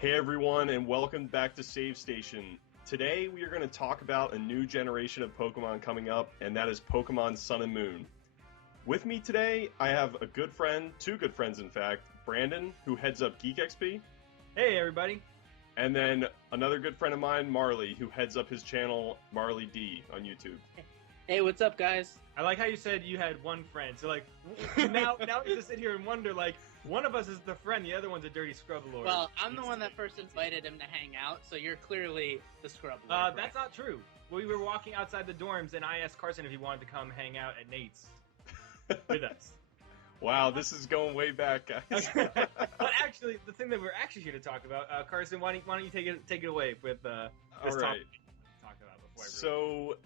Hey everyone, and welcome back to Save Station. Today we are going to talk about a new generation of Pokemon coming up, and that is Pokemon Sun and Moon. With me today, I have a good friend, two good friends in fact, Brandon, who heads up Geek XP. Hey everybody. And then another good friend of mine, Marley, who heads up his channel, Marley D, on YouTube. Hey, what's up, guys? I like how you said you had one friend. So, like, now we just sit here and wonder, like, one of us is the friend, the other one's a dirty scrub lord. Well, I'm the one that first invited him to hang out, so you're clearly the scrub lord. That's not true. We were walking outside the dorms, and I asked Carson if he wanted to come hang out at Nate's with us. Wow, this is going way back, guys. But actually, the thing that we're actually here to talk about, Carson, why don't you take it away with this topic to talk about before I So,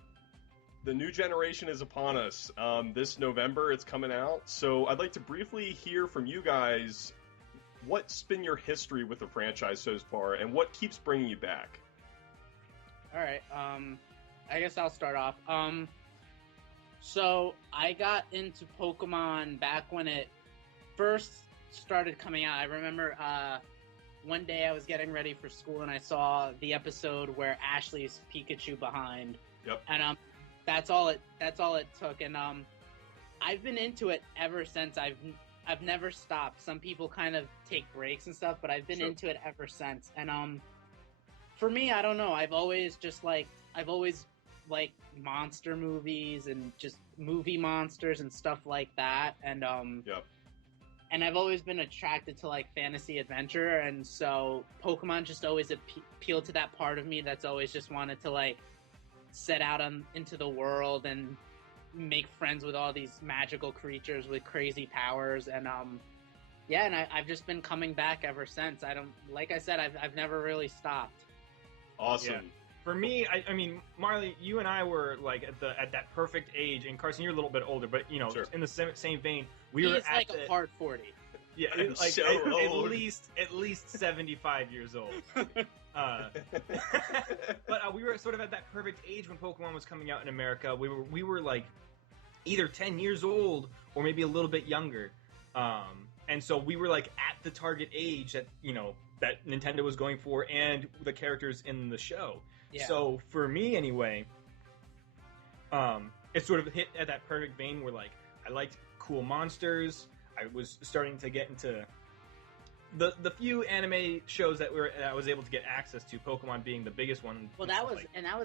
the new generation is upon us. This November, it's coming out. So, I'd like to briefly hear from you guys. What's been your history with the franchise so far, and what keeps bringing you back? All right. I guess I'll start off. So I got into Pokemon back when it first started coming out. I remember one day I was getting ready for school and I saw the episode where Ashley's Pikachu behind. Yep. And that's all it took. And I've been into it ever since. I've never stopped. Some people kind of take breaks and stuff, but I've been into it ever since. And for me, I don't know. I've always like monster movies and just movie monsters and stuff like that, and and I've always been attracted to like fantasy adventure, and so Pokemon just always appealed to that part of me that's always just wanted to like set out into the world and make friends with all these magical creatures with crazy powers, and and I've just been coming back ever since. Like I said, I've never really stopped. Awesome. Yeah. For me, I mean, Marley, you and I were like at that perfect age, and Carson, you're a little bit older, but you know, in the same vein, we were at like a hard 40. Yeah, like at least 75 years old. But we were sort of at that perfect age when Pokemon was coming out in America. We were like either 10 years old or maybe a little bit younger, and so we were like at the target age that that Nintendo was going for, and the characters in the show. Yeah. So for me, anyway, it sort of hit at that perfect vein where like I liked cool monsters. I was starting to get into the few anime shows that I was able to get access to. Pokemon being the biggest one. Well, that was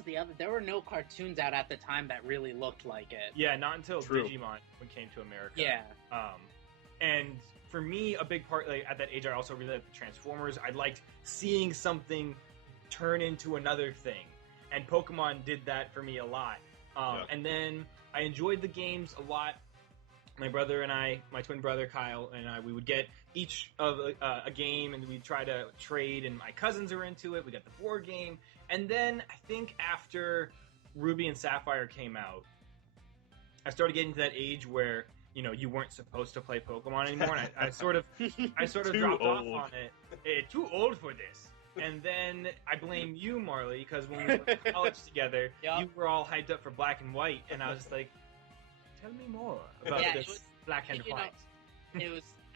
the other. There were no cartoons out at the time that really looked like it. Yeah, not until Digimon came to America. Yeah. And for me, a big part, like at that age, I also really liked the Transformers. I liked seeing something turn into another thing, and Pokemon did that for me a lot. And then I enjoyed the games a lot. My brother and I, my twin brother Kyle and I, we would get each of a game, and we'd try to trade. And my cousins are into it. We got the board game, and then I think after Ruby and Sapphire came out, I started getting to that age where you weren't supposed to play Pokemon anymore, and I sort of dropped off on it. Too old for this. And then I blame you, Marley, because when we were in college together, you were all hyped up for Black and White, and I was just like, tell me more about this Black and White.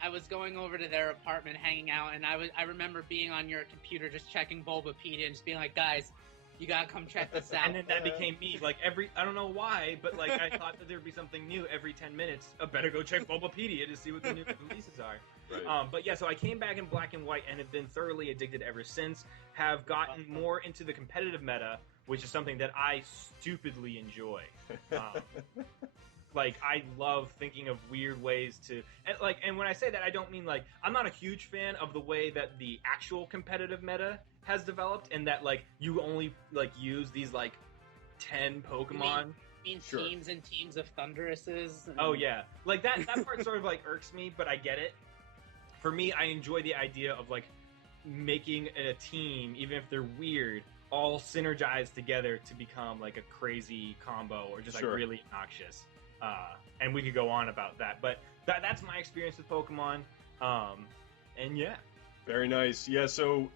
I was going over to their apartment, hanging out, and I remember being on your computer just checking Bulbapedia and just being like, guys, you gotta come check this out. And then that became me. Like I don't know why, but like I thought that there'd be something new every 10 minutes. I better go check Bulbapedia to see what the new releases are. Right. But yeah, so I came back in Black and White and have been thoroughly addicted ever since. Have gotten more into the competitive meta, which is something that I stupidly enjoy. Like, I love thinking of weird ways to... And when I say that, I don't mean, like... I'm not a huge fan of the way that the actual competitive meta has developed, and that, like, you only, like, use these, like, 10 Pokemon. You mean teams and teams of Thunderuses? And... Oh, yeah. Like, that part sort of, like, irks me, but I get it. For me, I enjoy the idea of, like, making a team, even if they're weird, all synergize together to become, like, a crazy combo, or just, like, really obnoxious. And we could go on about that, but that's my experience with Pokemon. And yeah, very nice. Yeah, so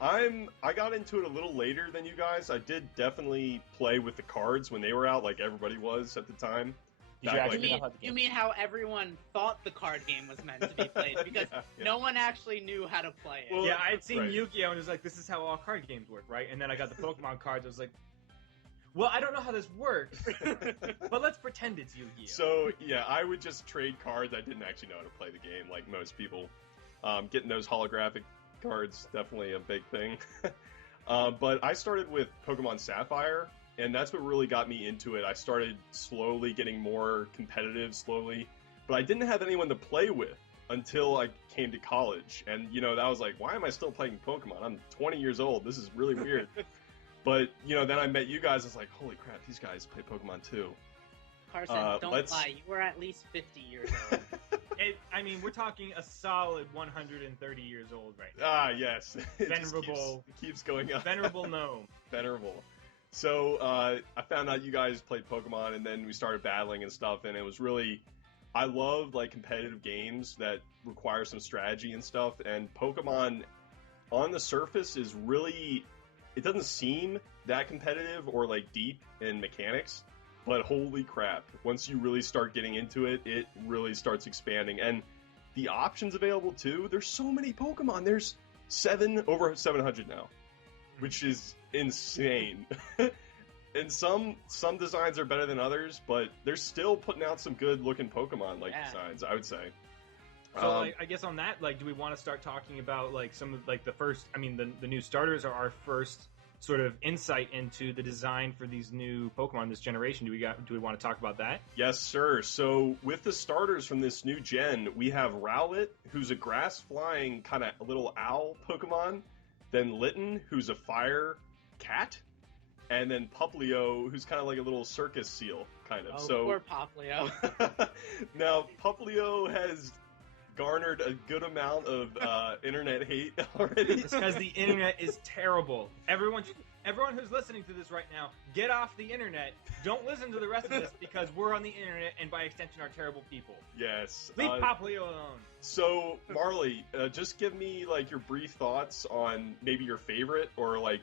I got into it a little later than you guys. I did definitely play with the cards when they were out, like everybody was at the time. Did you actually You know how the game? mean how everyone thought the card game was meant to be played because no one actually knew how to play it. Well, Yeah, I'd seen right. Yu-Gi-Oh! And it was like, this is how all card games work, right? And then I got the Pokemon cards. I was like, well, I don't know how this works, but let's pretend it's Yu-Gi-Oh! So, yeah, I would just trade cards. I didn't actually know how to play the game like most people. Getting those holographic cards, definitely a big thing. But I started with Pokemon Sapphire, and that's what really got me into it. I started slowly getting more competitive, but I didn't have anyone to play with until I came to college. And, you know, that was like, why am I still playing Pokemon? I'm 20 years old. This is really weird. But, you know, then I met you guys. It's like, holy crap, these guys play Pokemon too. Carson, don't lie. You were at least 50 years old. I mean, we're talking a solid 130 years old right now. Ah, yes. Venerable. It keeps going up. Venerable gnome. Venerable. So, I found out you guys played Pokemon, and then we started battling and stuff, and it was really... I love, like, competitive games that require some strategy and stuff, and Pokemon, on the surface, is really... It doesn't seem that competitive or, like, deep in mechanics, but holy crap, once you really start getting into it, it really starts expanding. And the options available, too, there's so many Pokemon. There's over 700 now, which is insane. And some designs are better than others, but they're still putting out some good-looking Pokemon-like designs, I would say. So, I guess on that, like, do we want to start talking about, like, some of, like, the new starters are our first sort of insight into the design for these new Pokemon this generation? Do we want to talk about that? Yes, sir. So, with the starters from this new gen, we have Rowlet, who's a grass-flying kind of little owl Pokemon, then Litten, who's a fire cat, and then Puplio, who's kind of like a little circus seal, kind of. Oh, poor Puplio. Now, Puplio has garnered a good amount of internet hate already. It's because the internet is terrible. Everyone who's listening to this right now, get off the internet. Don't listen to the rest of this because we're on the internet and by extension are terrible people. Yes. Leave Poplio alone. So, Marley, just give me like your brief thoughts on maybe your favorite or like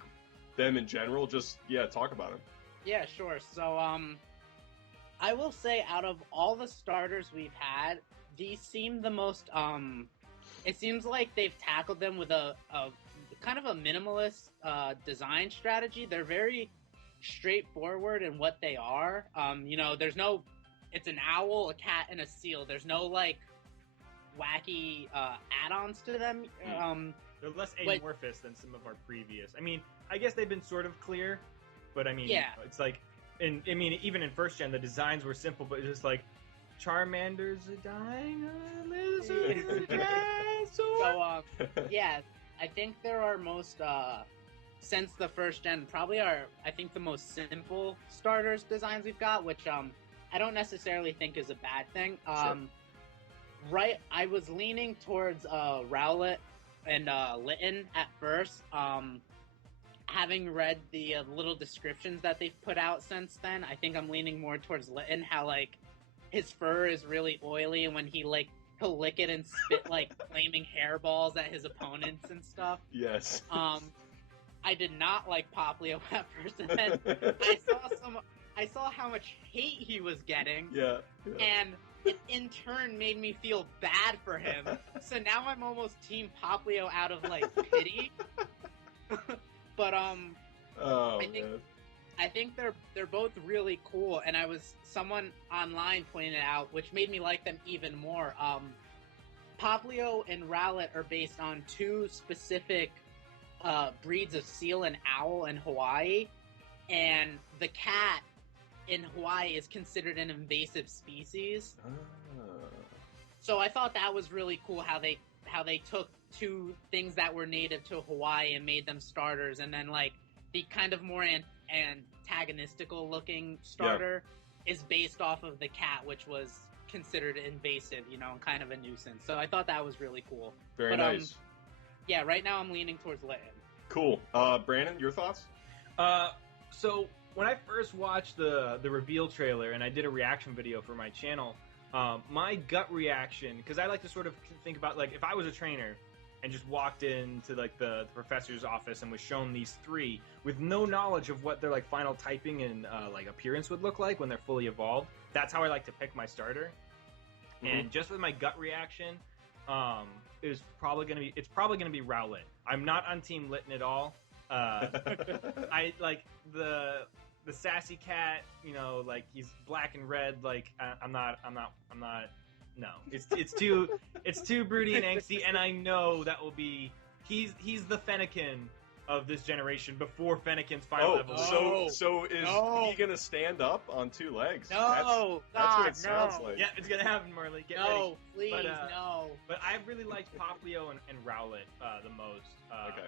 them in general. Just, talk about them. Yeah, sure. So, I will say out of all the starters we've had, these seem the most, it seems like they've tackled them with a kind of a minimalist design strategy. They're very straightforward in what they are. It's an owl, a cat, and a seal. There's no, like, wacky add-ons to them. They're less amorphous than some of our previous. I mean, I guess they've been sort of clear, but I mean, it's like, even in first gen, the designs were simple, but just like, Charmander's a dinosaur, lizard's a dinosaur. So, I think there are most, since the first gen, probably I think the most simple starters designs we've got, which, I don't necessarily think is a bad thing. Sure. Right, I was leaning towards, Rowlet and, Litten at first, having read the little descriptions that they've put out since then, I think I'm leaning more towards Litten, how, like, his fur is really oily, and when he'll lick it and spit, like, flaming hairballs at his opponents and stuff. Yes. I did not like Poplio at first, and then I saw how much hate he was getting. Yeah. And it in turn made me feel bad for him. So now I'm almost Team Poplio out of, like, pity. But, I think they're both really cool, and someone online pointed out, which made me like them even more. Poplio and Rowlet are based on two specific breeds of seal and owl in Hawaii, and the cat in Hawaii is considered an invasive species. So I thought that was really cool how they took two things that were native to Hawaii and made them starters, and then like the kind of more antagonistical looking starter is based off of the cat, which was considered invasive, and kind of a nuisance. So I thought that was really cool. Very nice. Right now I'm leaning towards Litten. Cool. Brandon, your thoughts? So when I first watched the reveal trailer and I did a reaction video for my channel, my gut reaction, because I like to sort of think about, like, if I was a trainer and just walked into, like, the professor's office and was shown these three with no knowledge of what their, like, final typing and, like, appearance would look like when they're fully evolved, that's how I like to pick my starter. And just with my gut reaction, it's probably gonna be Rowlet. I'm not on Team Litten at all. I like the sassy cat. You know, like he's black and red. Like I'm not. No, it's too broody and angsty, and I know that will be. He's the Fennekin of this generation before Fennekin's final evolution. So is he gonna stand up on 2 legs? No, that's what it sounds like. Yeah, it's gonna happen, Marley. Get ready. Please, no. But I really liked Popplio and Rowlet the most. Okay.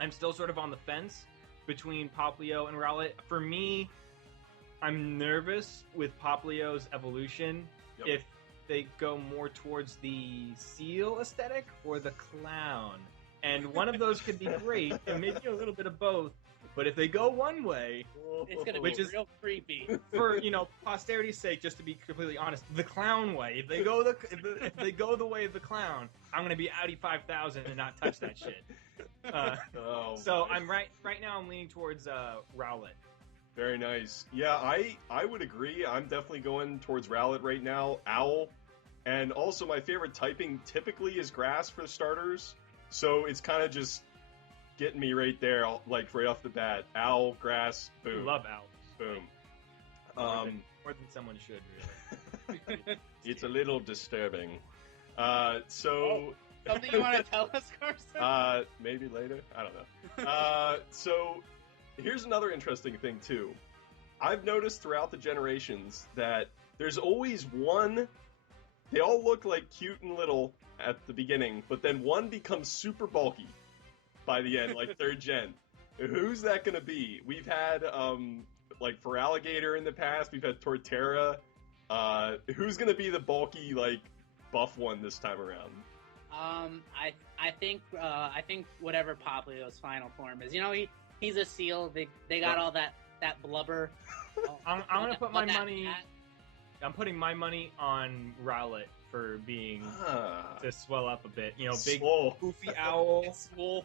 I'm still sort of on the fence between Popplio and Rowlet. For me, I'm nervous with Popplio's evolution if they go more towards the seal aesthetic or the clown. And one of those could be great, and maybe a little bit of both. But if they go one way, it's going to be real creepy. For posterity's sake, just to be completely honest, the clown way. If they go the way of the clown, I'm going to be Audi 5000 and not touch that shit. So I'm right now. I'm leaning towards Rowlet. Very nice. Yeah, I would agree. I'm definitely going towards Rowlet right now. Owl, and also my favorite typing typically is Grass for starters. So it's kind of just getting me right there, like right off the bat. Owl, Grass, boom. I love owls. Boom. More than someone should, really. It's a little disturbing. Something you want to tell us, Carson? Maybe later. I don't know. So here's another interesting thing too. I've noticed throughout the generations that there's always one. They all look like cute and little at the beginning, but then one becomes super bulky by the end, like 3rd gen. Who's that going to be? We've had, like, for Alligator in the past, we've had Torterra. Who's going to be the bulky, like, buff one this time around? I think whatever Popplio's final form is. You know, he's a seal. They got all that blubber. I'm going to put my money... I'm putting my money on Rowlet for being to swell up a bit. You know, big goofy owl.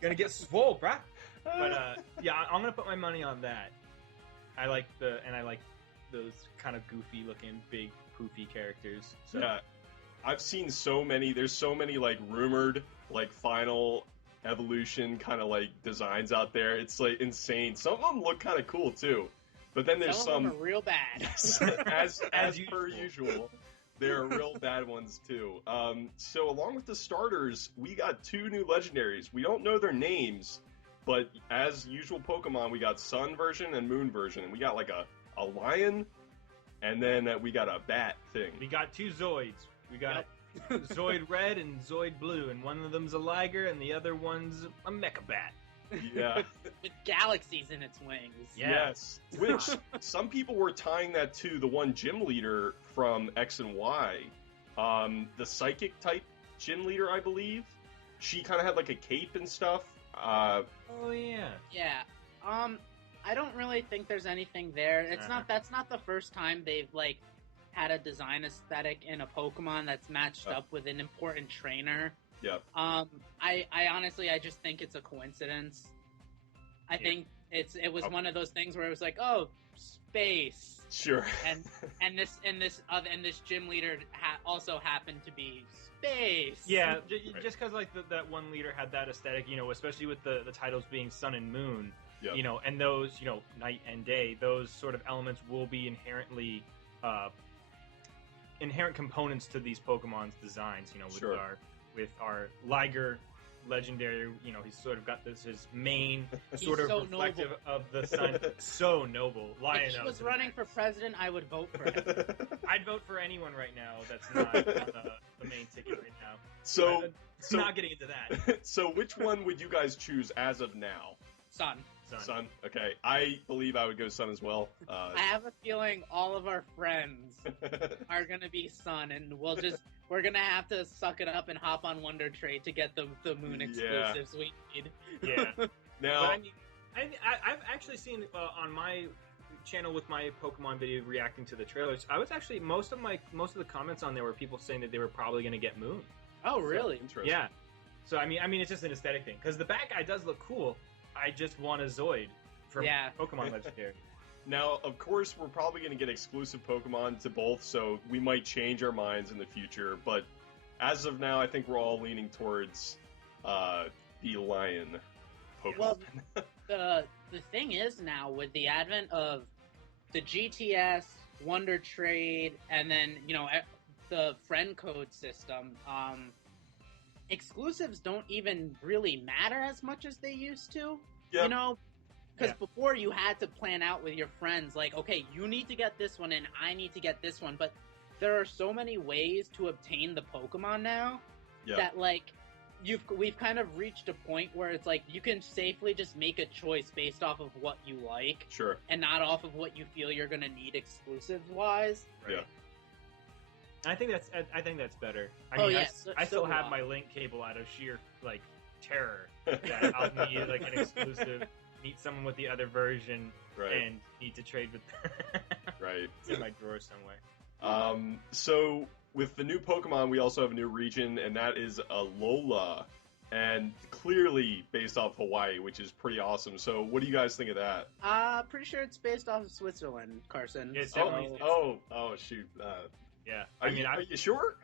Gonna get swole, bruh. But yeah, I'm gonna put my money on that. I like those kind of goofy looking big poofy characters. So. Yeah, I've seen so many. There's so many like rumored like final evolution kind of like designs out there. It's like insane. Some of them look kind of cool too. But then there's some of them are real bad. as per usual, there are real bad ones too. So along with the starters, we got 2 new legendaries. We don't know their names, but as usual Pokemon, we got Sun version and Moon version, and we got like a lion, and then we got a bat thing. We got 2 Zoids. We got Zoid Red and Zoid Blue, and one of them's a Liger, and the other one's a Mecha Bat. Yeah. With galaxies in its wings. Yeah. Yes. Which some people were tying that to the one gym leader from X and Y. The psychic type gym leader, I believe. She kind of had like a cape and stuff. Oh yeah. Yeah. I don't really think there's anything there. It's that's not the first time they've like had a design aesthetic in a Pokemon that's matched up with an important trainer. Yep. I honestly, I just think it's a coincidence. I think it was one of those things where it was like, oh, space. Sure. and this gym leader also happened to be space. Yeah, just because like that one leader had that aesthetic, you know, especially with the titles being Sun and Moon, you know, and those, you know, night and day, those sort of elements will be inherently inherent components to these Pokemon's designs. You know, with our Liger legendary, you know, he's sort of got his mane sort of reflective of the sun. So noble. If he was running for president, I would vote for him. I'd vote for anyone right now that's not the main ticket right now. So not getting into that. So which one would you guys choose as of now? Sun. Okay. I believe I would go Sun as well. I have a feeling all of our friends are going to be Sun, and we're going to have to suck it up and hop on Wonder Trade to get the Moon exclusives we need. Yeah. Now, but I mean, I've actually seen on my channel with my Pokemon video reacting to the trailers, I was actually most of the comments on there were people saying that they were probably going to get Moon. Oh, really? So, interesting. Yeah. So I mean, it's just an aesthetic thing because the bad guy does look cool. I just want a Zoid from Pokemon Legendary. Now, of course, we're probably going to get exclusive Pokemon to both, so we might change our minds in the future. But as of now, I think we're all leaning towards the Lion Pokemon. Well, the thing is now, with the advent of the GTS, Wonder Trade, and then, the friend code system, exclusives don't even really matter as much as they used to. Yep. Because before you had to plan out with your friends, like, okay, you need to get this one and I need to get this one. But there are so many ways to obtain the Pokemon now that, like, we've kind of reached a point where it's like you can safely just make a choice based off of what you like. Sure. And not off of what you feel you're going to need exclusives-wise. Right. Yeah. I think that's better. I still have my link cable out of sheer like terror that I'll need like an exclusive, meet someone with the other version, and need to trade with. Right. It's in my drawer somewhere. So with the new Pokemon, we also have a new region, and that is Alola, and clearly based off Hawaii, which is pretty awesome. So what do you guys think of that? Pretty sure it's based off of Switzerland, Carson. Yeah, it's definitely. Oh, shoot. Yeah. Are you sure?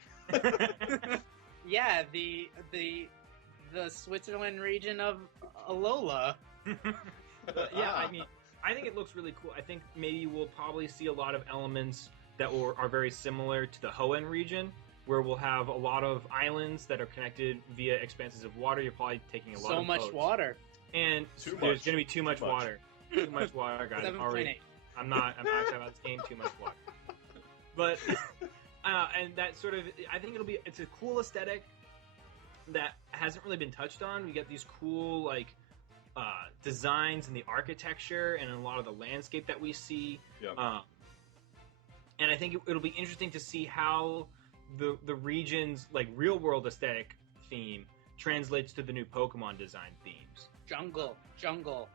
Yeah, the Switzerland region of Alola. Yeah, I think it looks really cool. I think maybe we'll probably see a lot of elements that are very similar to the Hoenn region, where we'll have a lot of islands that are connected via expanses of water. You're probably taking a lot of so much boats. water. And there's going to be too much water. Too much water, guys. 7.8. I'm actually about this game, too much water. But, and that sort of, I think it's a cool aesthetic that hasn't really been touched on. We get these cool, like, designs in the architecture and in a lot of the landscape that we see. Yeah. And I think it'll be interesting to see how the region's, like, real-world aesthetic theme translates to the new Pokemon design themes. Jungle.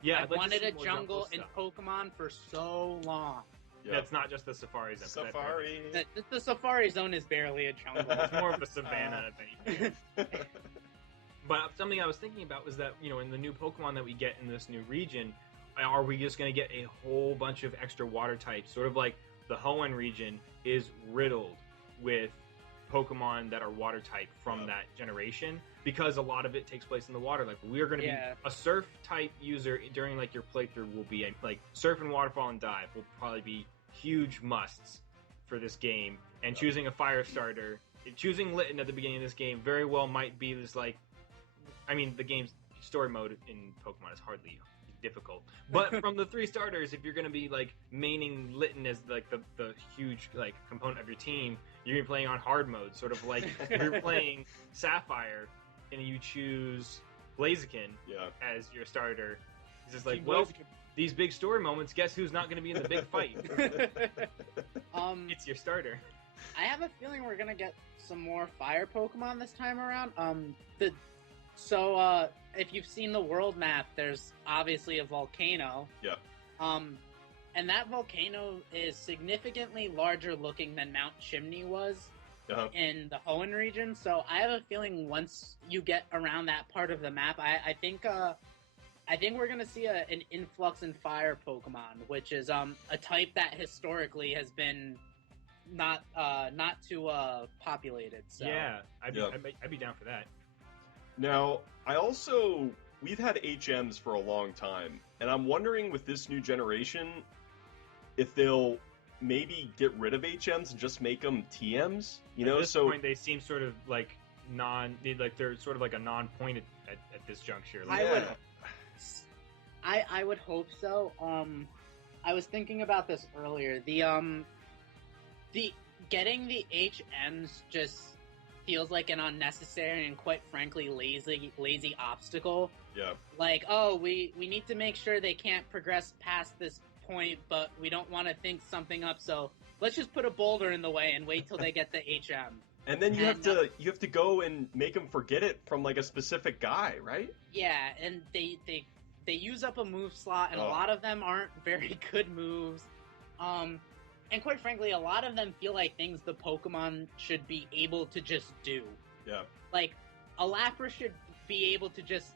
Yeah, I wanted a jungle in Pokemon for so long. Yep. That's not just the Safari Zone. Safari. The Safari Zone is barely a jungle. It's more of a savanna thing. But something I was thinking about was that, in the new Pokemon that we get in this new region, are we just going to get a whole bunch of extra water types? Sort of like the Hoenn region is riddled with Pokemon that are water type from that generation, because a lot of it takes place in the water. Like, we're going to be a surf type user during like your playthrough will be like surf and waterfall and dive will probably be huge musts for this game. And choosing a fire starter, choosing Litten at the beginning of this game very well might be this like, the game's story mode in Pokemon is hardly difficult. But from the 3 starters, if you're going to be like maining Litten as like the huge like component of your team, you're going to be playing on hard mode, sort of like if you're playing Sapphire and you choose Blaziken as your starter. It's just like, these big story moments, guess who's not going to be in the big fight? It's your starter. I have a feeling we're going to get some more fire Pokemon this time around. If you've seen the world map, there's obviously a volcano. Yeah. And that volcano is significantly larger looking than Mount Chimney was in the Hoenn region. So I have a feeling once you get around that part of the map, I think we're going to see an influx in fire Pokemon, which is a type that historically has been not too populated. So. Yeah, I'd be down for that. Now, we've had HMs for a long time, and I'm wondering with this new generation if they'll maybe get rid of HMs and just make them TMs. At this point, they seem sort of like they're sort of like a non-point at this juncture. Like, I would hope so. I was thinking about this earlier. The getting the HMs just feels like an unnecessary and quite frankly lazy obstacle. Yeah. Like, we need to make sure they can't progress past this point, but we don't want to think something up, so let's just put a boulder in the way and wait till they get the HM. And then you have to go and make them forget it from like a specific guy, right? Yeah, and they use up a move slot, and a lot of them aren't very good moves. And quite frankly, a lot of them feel like things the Pokemon should be able to just do. Yeah. Like, a Lapras should be able to just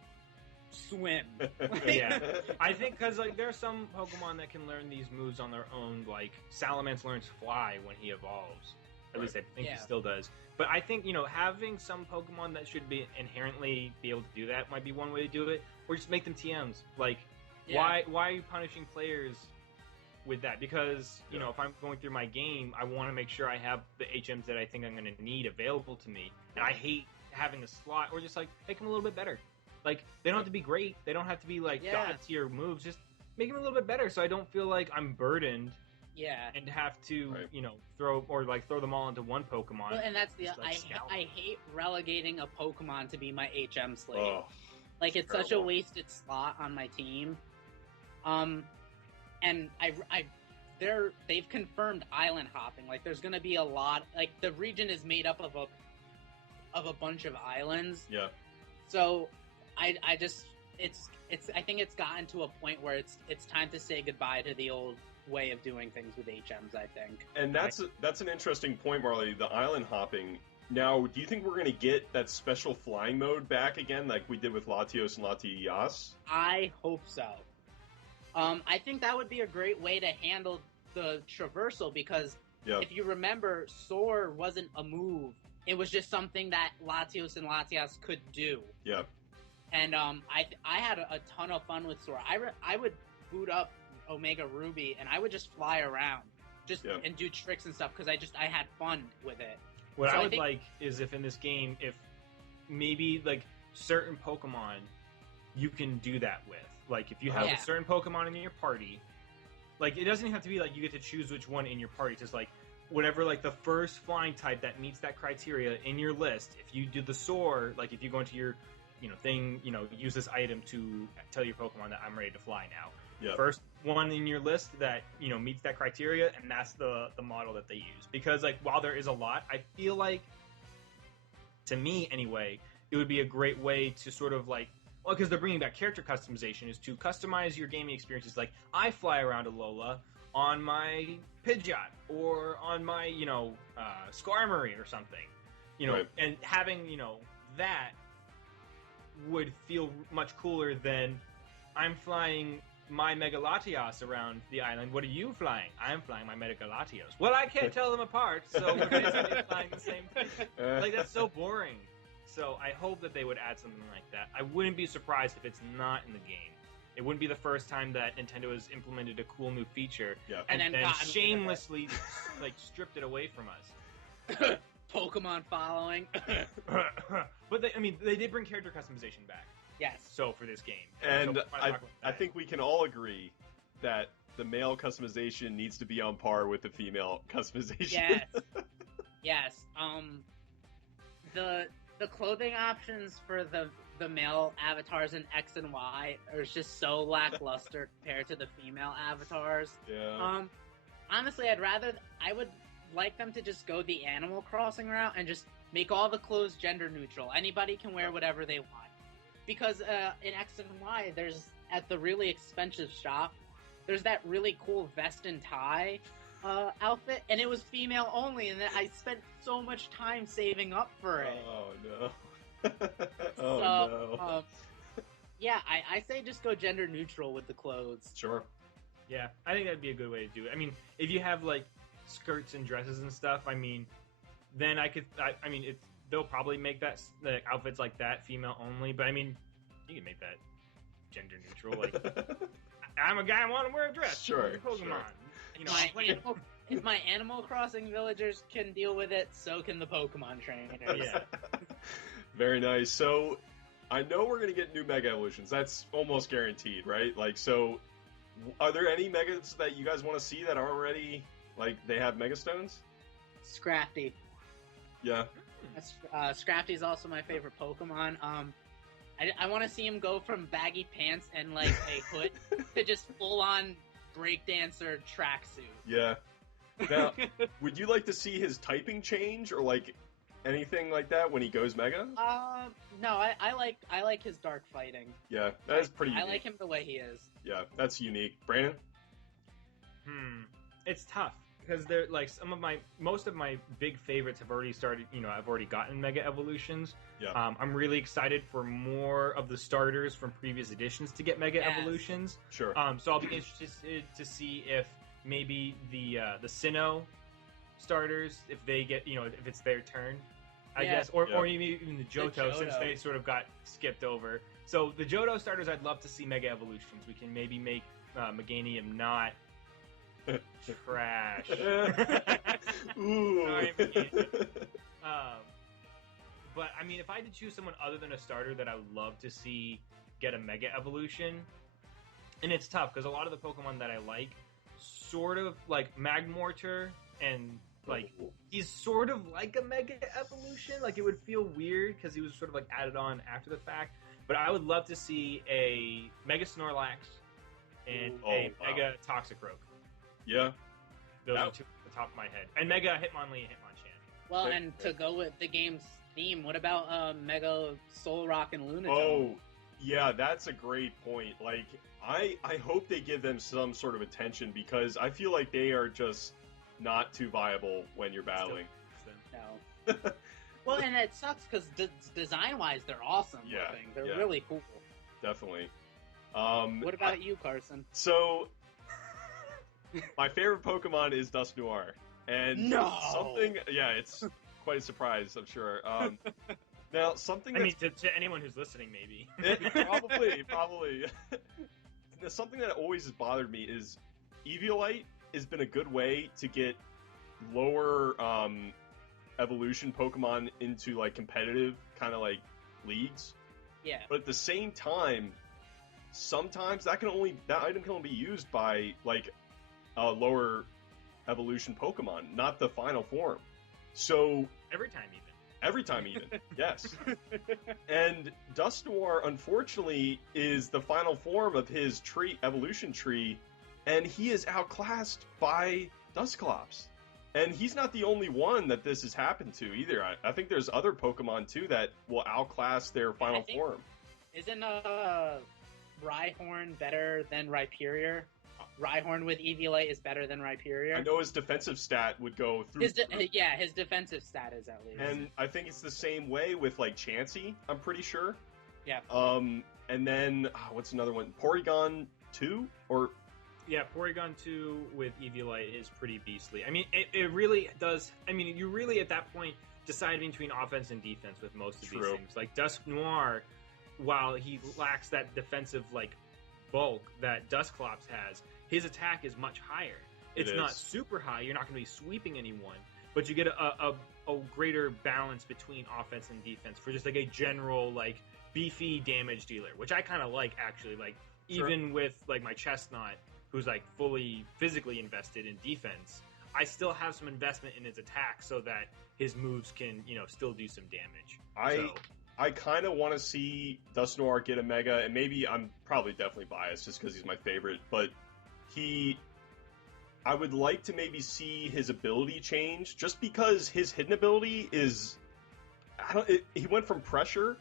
swim. Yeah, I think because like there's some Pokemon that can learn these moves on their own. Like Salamence learns Fly when he evolves. At least I think he still does. But I think having some Pokemon that should be inherently be able to do that might be one way to do it, or just make them TMs. Like, why are you punishing players with that? Because if I'm going through my game, I want to make sure I have the HMs that I think I'm going to need available to me, and I hate having a slot or just like make them a little bit better. Like, they don't have to be great. They don't have to be, like, God tier moves. Just make them a little bit better so I don't feel like I'm burdened. Yeah. And have to, throw them all into one Pokemon. Well, and that's I hate relegating a Pokemon to be my HM slate. Oh, like, it's such a wasted slot on my team. And they've confirmed island hopping. Like, there's going to be a lot. Like, the region is made up of a bunch of islands. Yeah. So I think it's gotten to a point where it's time to say goodbye to the old way of doing things with HMs, I think. And that's an interesting point, Marley, the island hopping. Now, do you think we're going to get that special flying mode back again like we did with Latios and Latias? I hope so. I think that would be a great way to handle the traversal because if you remember, Soar wasn't a move. It was just something that Latios and Latias could do. Yeah. And I had a ton of fun with Sora. I would boot up Omega Ruby and I would just fly around, and do tricks and stuff because I had fun with it. What I would like is if in this game, if maybe like certain Pokemon you can do that with. Like if you have a certain Pokemon in your party, like it doesn't have to be like you get to choose which one in your party. It's just like whatever, like the first flying type that meets that criteria in your list. If you do the Soar, like if you go into your thing, use this item to tell your Pokemon that I'm ready to fly now. Yep. First one in your list that, meets that criteria, and that's the model that they use. Because, like, while there is a lot, I feel like, to me anyway, it would be a great way to sort of, like, well, because they're bringing back character customization, is to customize your gaming experiences. Like, I fly around Alola on my Pidgeot, or on my, Skarmory or something. Right. And having, that would feel much cooler than I'm flying my Megalatios around the island. What are you flying? I'm flying my Megalatios. Well, I can't tell them apart, so we're basically flying the same thing. Like, that's so boring. So I hope that they would add something like that. I wouldn't be surprised if it's not in the game. It wouldn't be the first time that Nintendo has implemented a cool new feature and then shamelessly stripped it away from us. Pokemon following. But they did bring character customization back. Yes. So for this game. And I think we can all agree that the male customization needs to be on par with the female customization. Yes. Yes. The clothing options for the male avatars in X and Y are just so lackluster compared to the female avatars. Yeah. Honestly, I would like them to just go the Animal Crossing route and just make all the clothes gender neutral. Anybody can wear whatever they want. Because in X and Y, there's, at the really expensive shop, there's that really cool vest and tie outfit, and it was female only, and I spent so much time saving up for it. Oh, no. Yeah, I say just go gender neutral with the clothes. Sure. Yeah, I think that'd be a good way to do it. I mean, if you have, like, skirts and dresses and stuff, then they'll probably make that outfits like that female only. But you can make that gender neutral. Like, I'm a guy, I want to wear a dress. Sure. Pokemon. Sure. If my Animal Crossing villagers can deal with it, so can the Pokemon trainers. Yeah. Very nice. So, I know we're going to get new Mega Evolutions. That's almost guaranteed, right? Like, so, are there any Megas that you guys want to see that aren't already, like, they have Mega Stones? Scrafty. Yeah. Scrafty is also my favorite Pokemon. I want to see him go from baggy pants and like a hood to just full on breakdancer tracksuit. Yeah. Now, would you like to see his typing change or like anything like that when he goes Mega? No. I like his dark fighting. Yeah, that is pretty unique. I like him the way he is. Yeah, that's unique. Brandon? It's tough. because they're like most of my big favorites have already started. I've already gotten Mega Evolutions. Yeah. I'm really excited for more of the starters from previous editions to get Mega Evolutions. Sure. So I'll be interested to see if maybe the Sinnoh starters, if they get, if it's their turn, I guess, or even the Johto, since they sort of got skipped over. So the Johto starters, I'd love to see Mega Evolutions. We can maybe make Meganium not trash. Ooh. Sorry, Meganium. But I mean, if I had to choose someone other than a starter that I would love to see get a Mega Evolution, and it's tough because a lot of the Pokemon that I like, sort of like Magmortar, and like he's sort of like a Mega Evolution. Like it would feel weird because he was sort of like added on after the fact. But I would love to see a Mega Snorlax and a Mega Toxicroak. Yeah. Those are two at the top of my head. And Mega Hitmonlee and Hitmonchan. Well, and to go with the game's theme, what about Mega Solrock and Lunatone? Oh, yeah, that's a great point. Like, I hope they give them some sort of attention because I feel like they are just not too viable when you're battling. No. Well, and it sucks because design-wise, they're awesome looking. They're really cool. Definitely. What about you, Carson? So, my favorite Pokemon is Dusknoir. And something... Yeah, it's quite a surprise, I'm sure. Now, something I mean, to anyone who's listening, maybe. Probably. Something that always has bothered me is Eviolite has been a good way to get lower evolution Pokemon into like competitive kind of like leagues. Yeah. But at the same time, sometimes that item can only be used by like a lower evolution Pokemon, not the final form. So every time even, yes. And Dusknoir, unfortunately, is the final form of his evolution tree, and he is outclassed by Dusclops. And he's not the only one that this has happened to either. I think there's other Pokemon too that will outclass their final form. Isn't Rhyhorn better than Rhyperior? Rhyhorn with Eviolite is better than Rhyperior. I know his defensive stat would go through. His defensive stat is at least. And I think it's the same way with like Chansey, I'm pretty sure. Yeah. And then what's another one? Porygon 2 or yeah, Porygon 2 with Eviolite is pretty beastly. I mean, it really does. I mean, you really at that point decide between offense and defense with most of these things. Like Dusknoir, while he lacks that defensive like bulk that Dusclops has, his attack is much higher. It's not super high. You're not going to be sweeping anyone, but you get a greater balance between offense and defense for just like a general like beefy damage dealer, which I kind of like actually. Like even with like my Chestnut, who's like fully physically invested in defense, I still have some investment in his attack so that his moves can, still do some damage. I kind of want to see Dusknoir get a Mega, and maybe I'm probably definitely biased just because he's my favorite, but I would like to maybe see his ability change, just because his hidden ability is, he went from pressure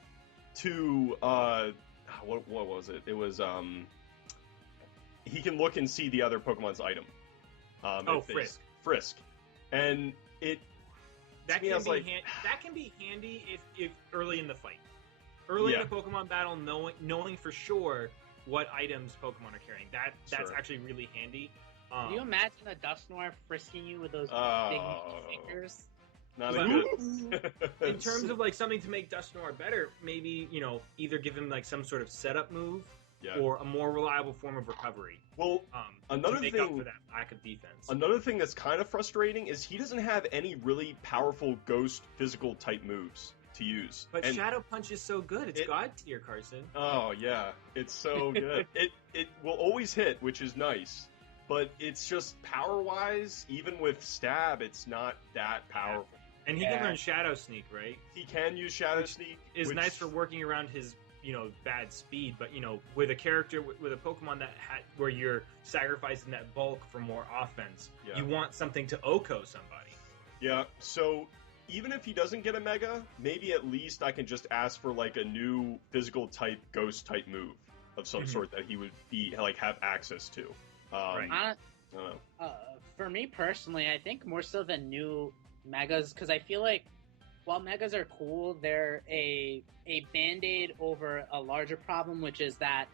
to, what was it? It was, he can look and see the other Pokemon's item. Frisk. Frisk. And that can be handy if early in the fight. Early in the Pokemon battle, knowing for sure what items Pokemon are carrying. That's actually really handy. Can you imagine a Dusknoir frisking you with those big fingers? Not a good. In terms of like something to make Dusknoir better, maybe either give him like some sort of setup move. Yeah. Or a more reliable form of recovery. Well, to make up for that lack of defense. Another thing that's kind of frustrating is he doesn't have any really powerful ghost physical type moves to use. But Shadow Punch is so good. It's God tier, Carson. Oh yeah, it's so good. It will always hit, which is nice. But it's just power wise, even with Stab, it's not that powerful. And he can learn Shadow Sneak, right? He can use Shadow Sneak. Is nice for working around his bad speed, but with a character with a Pokemon where you're sacrificing that bulk for more offense, you want something to OHKO somebody. Yeah, so even if he doesn't get a Mega, maybe at least I can just ask for like a new physical type ghost type move of some sort that he would have access to. Right. I don't know. For me personally, I think more so than new megas, because I feel like while megas are cool, they're a band-aid over a larger problem, which is that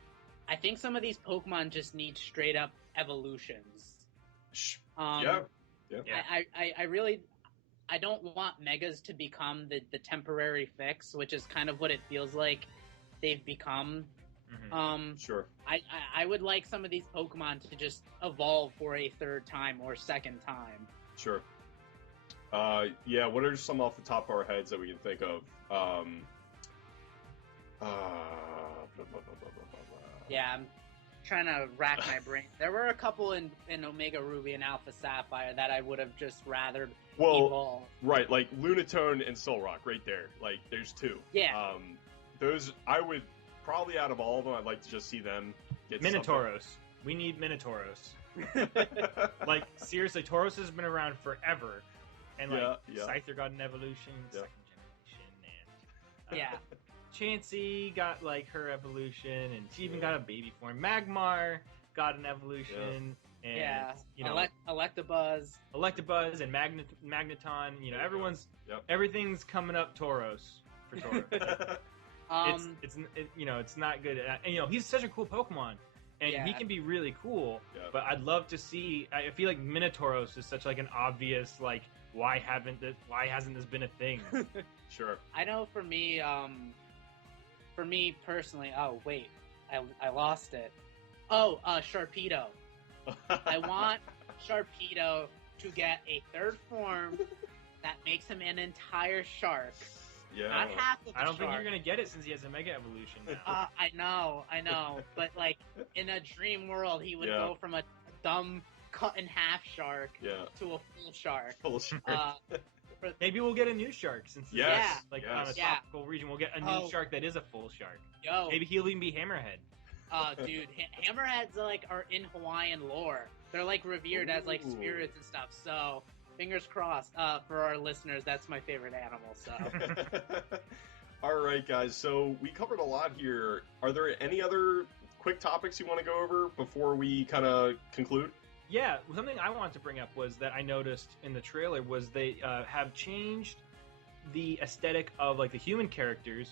I think some of these Pokemon just need straight up evolutions. Yeah. I really don't want megas to become the temporary fix, which is kind of what it feels like they've become. Sure. I would like some of these Pokemon to just evolve for a third time or second time. Sure. Yeah, what are some off the top of our heads that we can think of? Yeah, I'm trying to rack my brain. There were a couple in Omega Ruby and Alpha Sapphire that I would have just rather evolve. Right, like Lunatone and Solrock, right there. Like, there's two. Yeah. Those, I would, probably out of all of them, I'd like to just see them get Minotauros. We need Minotauros. Like, seriously, Tauros has been around forever. And, like, Scyther got an evolution, second generation, and... Chansey got, like, her evolution, and she even got a baby form. Magmar got an evolution, and, you know... Electabuzz and Magneton, you know, everything's coming up Tauros for Tauros. It's not good. And, you know, he's such a cool Pokemon. And he can be really cool, but I'd love to see... I feel like Minotauros is such, like, an obvious, like, why hasn't this been a thing? Sure. I know for me personally... Oh, wait. I lost it. Oh, Sharpedo. I want Sharpedo to get a third form that makes him an entire shark. Yeah. Not half of the I don't think shark. you're going to get it since he has a Mega Evolution now. I know. But, like, in a dream world, he would go from a dumb cut-in-half shark to a full shark. Full shark. Maybe we'll get a new shark since it's on a tropical region. We'll get a new shark that is a full shark. Maybe he'll even be Hammerhead. Dude, Hammerheads are in Hawaiian lore. They're like revered as like spirits and stuff. So fingers crossed for our listeners. That's my favorite animal. So. All right, guys. So we covered a lot here. Are there any other quick topics you want to go over before we kind of conclude? Yeah, something I wanted to bring up was that I noticed in the trailer was they have changed the aesthetic of like the human characters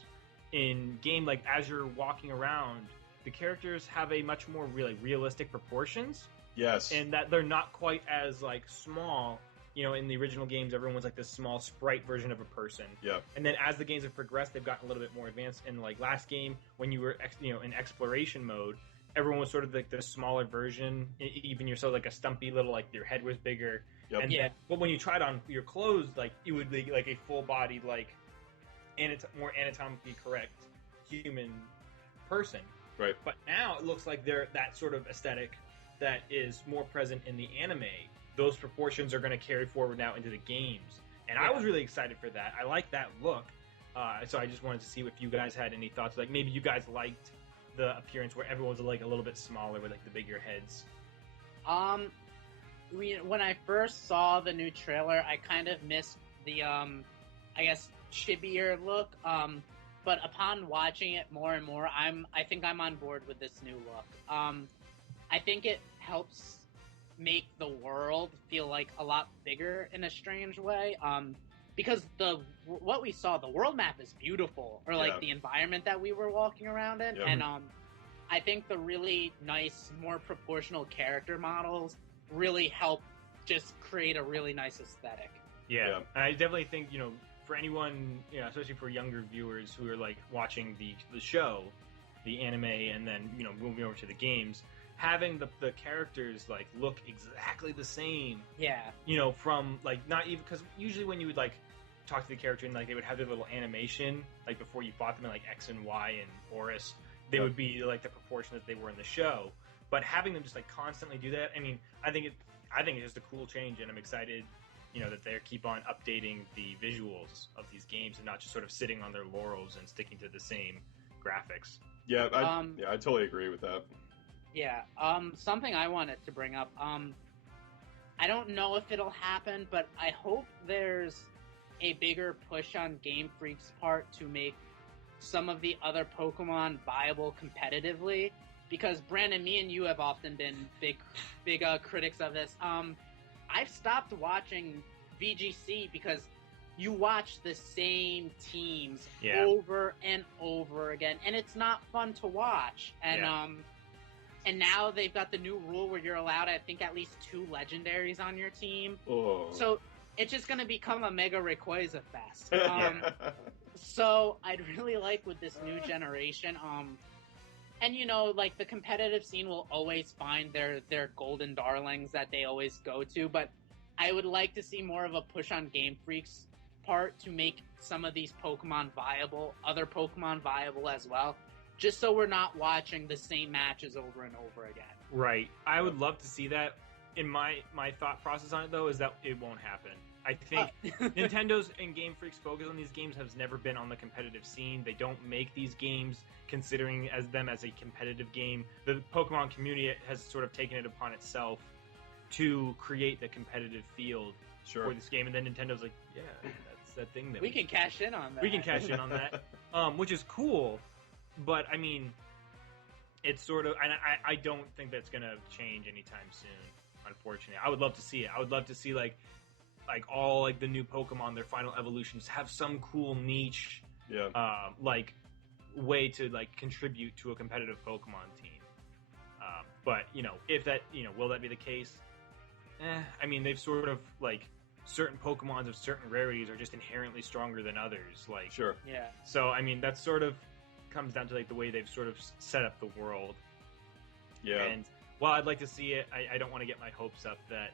in game. Like as you're walking around, the characters have a much more realistic proportions. Yes, and that they're not quite as like small. You know, in the original games, everyone was like this small sprite version of a person. Yeah. And then as the games have progressed, they've gotten a little bit more advanced. In like last game, when you were in exploration mode, everyone was sort of like the smoller version. Even yourself, like a stumpy little, like your head was bigger. Yep. But when you tried on your clothes, like it would be like a full-bodied, like more anatomically correct human person. Right. But now it looks like they're that sort of aesthetic that is more present in the anime. Those proportions are going to carry forward now into the games. And I was really excited for that. I like that look. So I just wanted to see if you guys had any thoughts. Like maybe you guys liked the appearance where everyone's like a little bit smaller with like the bigger heads. When I first saw the new trailer, I kind of missed the, I guess, chibier look. But upon watching it more and more, I think I'm on board with this new look. I think it helps make the world feel like a lot bigger in a strange way. Because what we saw, the world map is beautiful, or like the environment that we were walking around in, and I think the really nice, more proportional character models really help just create a really nice aesthetic. Yeah. And I definitely think, for anyone, especially for younger viewers who are like watching the show, the anime, and then moving over to the games, having the characters like look exactly the same. Yeah. From like not even because usually when you would like talk to the character and like they would have their little animation like before you fought them in like X and Y and Oris, they would be like the proportion that they were in the show. But having them just like constantly do that, I mean, I think it's just a cool change, and I'm excited, that they keep on updating the visuals of these games and not just sort of sitting on their laurels and sticking to the same graphics. Yeah, I totally agree with that. Yeah, something I wanted to bring up, I don't know if it'll happen, but I hope there's a bigger push on Game Freak's part to make some of the other Pokemon viable competitively, because Brandon, me and you have often been big critics of this. I've stopped watching VGC because you watch the same teams over and over again, and it's not fun to watch. And now they've got the new rule where you're allowed, I think, at least 2 legendaries on your team. Oh. So it's just going to become a mega Rayquaza fest. So I'd really like with this new generation, and you know, like the competitive scene will always find their golden darlings that they always go to, but I would like to see more of a push on Game Freak's part to make some of these Pokemon viable, other Pokemon viable as well, just so we're not watching the same matches over and over again. Right. I would love to see that. In my thought process on it, though, is that it won't happen. I think Nintendo's and Game Freak's focus on these games has never been on the competitive scene. They don't make these games considering them as a competitive game. The Pokemon community has sort of taken it upon itself to create the competitive field for this game, and then Nintendo's like, yeah, that's that thing that we can cash in on that. We can cash in on that, which is cool. But I mean, it's sort of, and I don't think that's gonna change anytime soon. Unfortunately, I would love to see it. I would love to see like all like the new Pokemon, their final evolutions, have some cool niche, like way to like contribute to a competitive Pokemon team. But you know, if that, you know, will that be the case? I mean, they've sort of like certain Pokemons of certain rarities are just inherently stronger than others. Like, yeah. So I mean, that sort of comes down to like the way they've sort of set up the world. Yeah. And while I'd like to see it, I don't want to get my hopes up that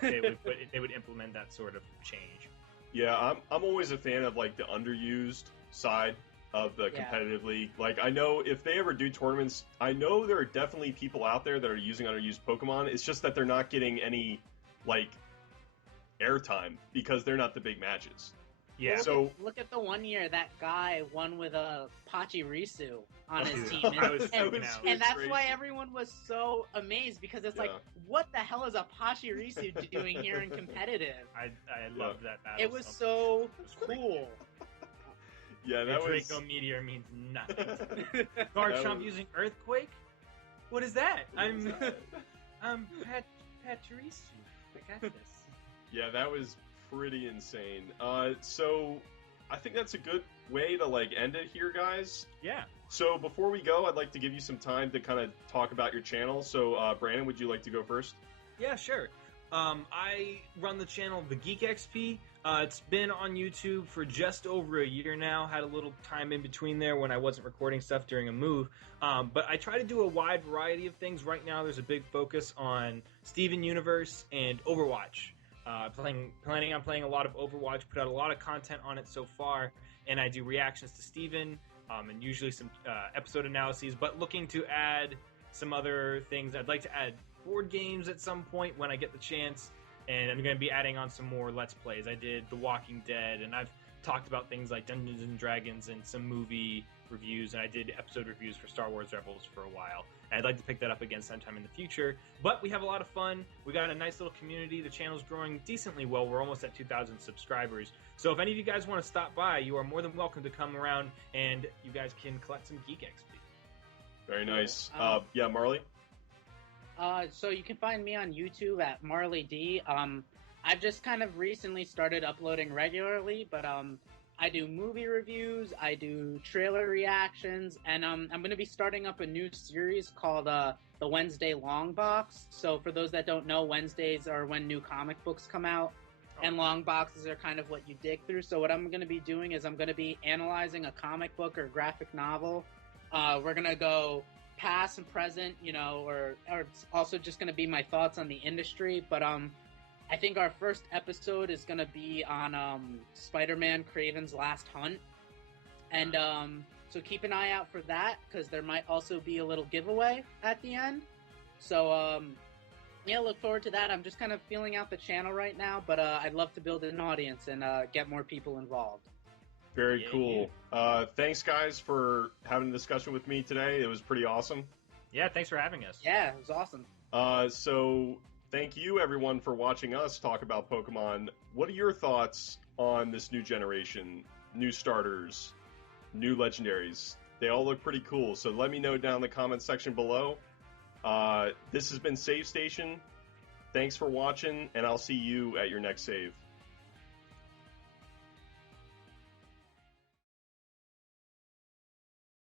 they would implement that sort of change. Yeah, I'm always a fan of like the underused side of the competitive league. Like, I know if they ever do tournaments, I know there are definitely people out there that are using underused Pokemon. It's just that they're not getting any like airtime because they're not the big matches. Yeah. So look at the one year that guy won with a Pachirisu on his team, and that's why everyone was so amazed, because it's like, what the hell is a Pachirisu doing here in competitive? I love that battle. It was so cool. Yeah, that was... Draco Meteor means nothing. Garchomp using Earthquake? What is that? I'm Pachirisu. I got this. Yeah, that was pretty insane. So I think that's a good way to like end it here, guys. Yeah. So before we go, I'd like to give you some time to kind of talk about your channel. So Brandon, would you like to go first? Yeah, sure. I run the channel The Geek XP. It's been on YouTube for just over a year now. Had a little time in between there when I wasn't recording stuff during a move. But I try to do a wide variety of things. Right now there's a big focus on Steven Universe and Overwatch. Planning on playing a lot of Overwatch, put out a lot of content on it so far, and I do reactions to Steven, and usually some episode analyses, but looking to add some other things. I'd like to add board games at some point when I get the chance, and I'm going to be adding on some more Let's Plays. I did The Walking Dead, and I've talked about things like Dungeons & Dragons and some movie reviews, and I did episode reviews for Star Wars Rebels for a while. And I'd like to pick that up again sometime in the future. But we have a lot of fun. We got a nice little community. The channel's growing decently well. We're almost at 2,000 subscribers. So if any of you guys want to stop by, you are more than welcome to come around, and you guys can collect some Geek XP. Very nice. Yeah, Marley? So you can find me on YouTube at Marley D. I've just kind of recently started uploading regularly, but I do movie reviews, I do trailer reactions, and I'm going to be starting up a new series called the Wednesday Long Box. So for those that don't know, Wednesdays are when new comic books come out, and long boxes are kind of what you dig through. So what I'm going to be doing is I'm going to be analyzing a comic book or graphic novel. We're going to go past and present, you know, or it's also just going to be my thoughts on the industry, but I think our first episode is going to be on Spider-Man Kraven's Last Hunt. And so keep an eye out for that, because there might also be a little giveaway at the end. So, yeah, look forward to that. I'm just kind of feeling out the channel right now, but I'd love to build an audience and get more people involved. Very cool. Thanks, guys, for having a discussion with me today. It was pretty awesome. Yeah, thanks for having us. Yeah, it was awesome. So... thank you, everyone, for watching us talk about Pokemon. What are your thoughts on this new generation? New starters, new legendaries. They all look pretty cool, so let me know down in the comments section below. This has been Save Station. Thanks for watching, and I'll see you at your next save.